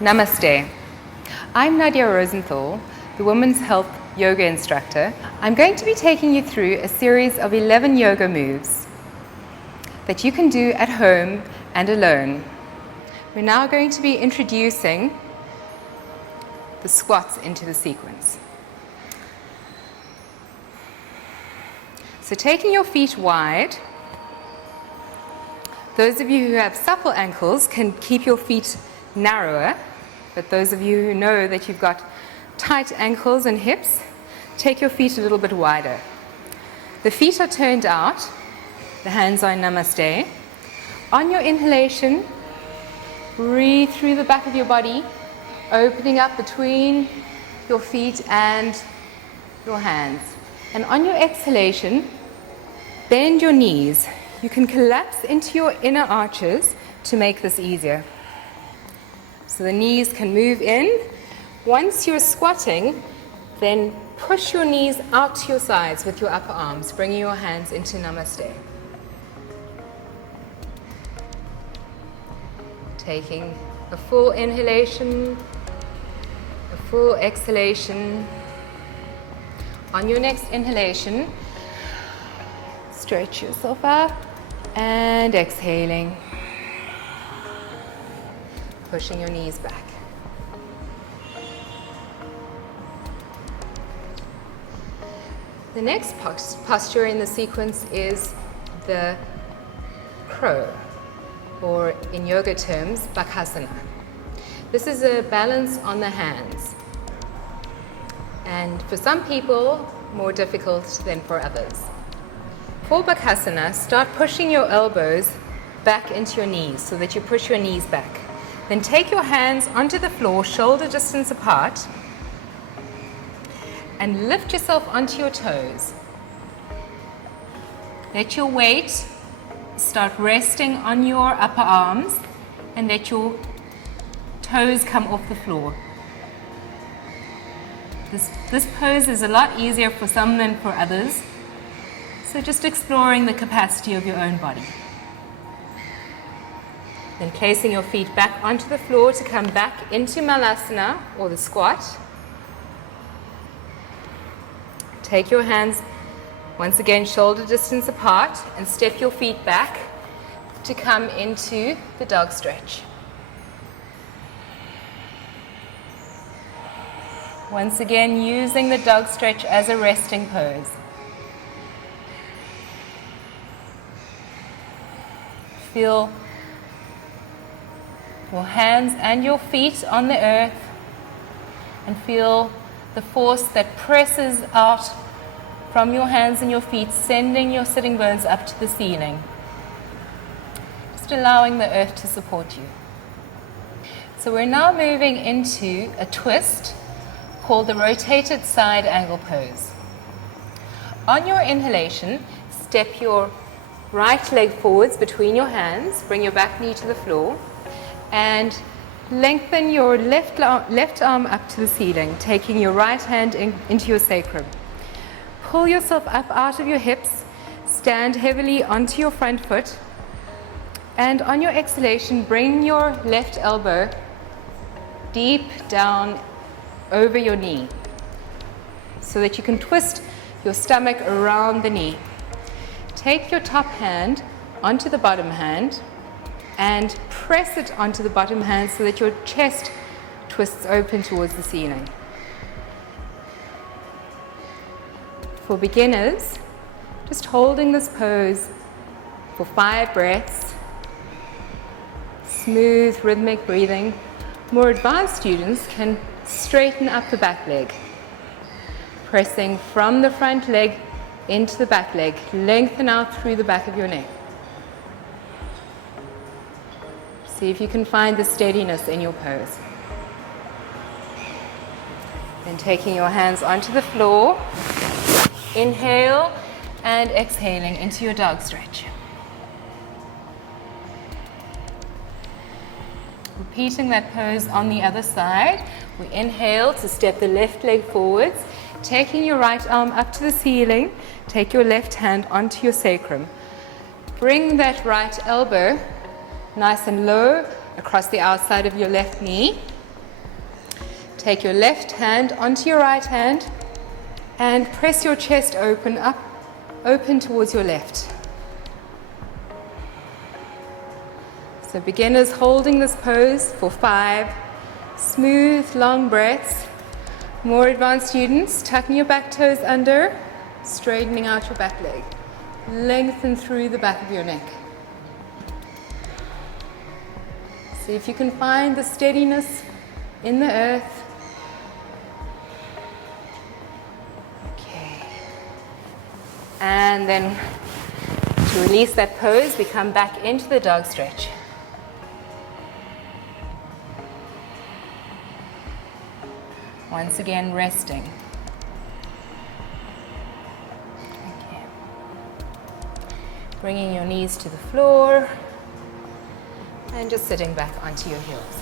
Namaste. I'm Nadia Rosenthal, the Women's Health Yoga instructor. I'm going to be taking you through a series of 11 yoga moves that you can do at home and alone. We're now going to be introducing the squats into the sequence. So taking your feet wide, those of you who have supple ankles can keep your feet narrower, but those of you who know that you've got tight ankles and hips, take your feet a little bit wider. The feet are turned out, the hands are in Namaste. On your inhalation, breathe through the back of your body, opening up between your feet and your hands. And on your exhalation, bend your knees. You can collapse into your inner arches to make this easier. So the knees can move in. Once you're squatting, then push your knees out to your sides with your upper arms, bringing your hands into Namaste. Taking a full inhalation, a full exhalation. On your next inhalation, stretch yourself up and exhaling. Pushing your knees back. The next posture in the sequence is the crow, or in yoga terms, Balasana. This is a balance on the hands, and for some people, more difficult than for others. For Balasana, start pushing your elbows back into your knees so that you push your knees back. Then take your hands onto the floor, shoulder distance apart, and lift yourself onto your toes. Let your weight start resting on your upper arms and let your toes come off the floor. This pose is a lot easier for some than for others, so just exploring the capacity of your own body. Then placing your feet back onto the floor to come back into Balasana, or the squat. Take your hands once again shoulder distance apart and step your feet back to come into the dog stretch. Once again, using the dog stretch as a resting pose. Feel your hands and your feet on the earth and feel the force that presses out from your hands and your feet, sending your sitting bones up to the ceiling. Just allowing the earth to support you. So we're now moving into a twist called the rotated side angle pose. On your inhalation, step your right leg forwards between your hands, bring your back knee to the floor, and lengthen your left arm up to the ceiling, taking your right hand into your sacrum. Pull yourself up out of your hips, stand heavily onto your front foot, and on your exhalation, bring your left elbow deep down over your knee so that you can twist your stomach around the knee. Take your top hand onto the bottom hand and press it onto the bottom hand so that your chest twists open towards the ceiling. For beginners, just holding this pose for 5 breaths, smooth rhythmic breathing. More advanced students can straighten up the back leg, pressing from the front leg into the back leg, lengthen out through the back of your neck. See if you can find the steadiness in your pose. Then taking your hands onto the floor, inhale and exhaling into your dog stretch. Repeating that pose on the other side. We inhale to step the left leg forwards, taking your right arm up to the ceiling, take your left hand onto your sacrum. Bring that right elbow nice and low across the outside of your left knee. take your left hand onto your right hand and press your chest open towards your left. So beginners holding this pose for 5 smooth, long breaths. More advanced students, tucking your back toes under, straightening out your back leg. Lengthen through the back of your neck. See if you can find the steadiness in the earth. Okay. And then to release that pose, we come back into the dog stretch. Once again, resting. Okay. Bringing your knees to the floor and just sitting back onto your heels.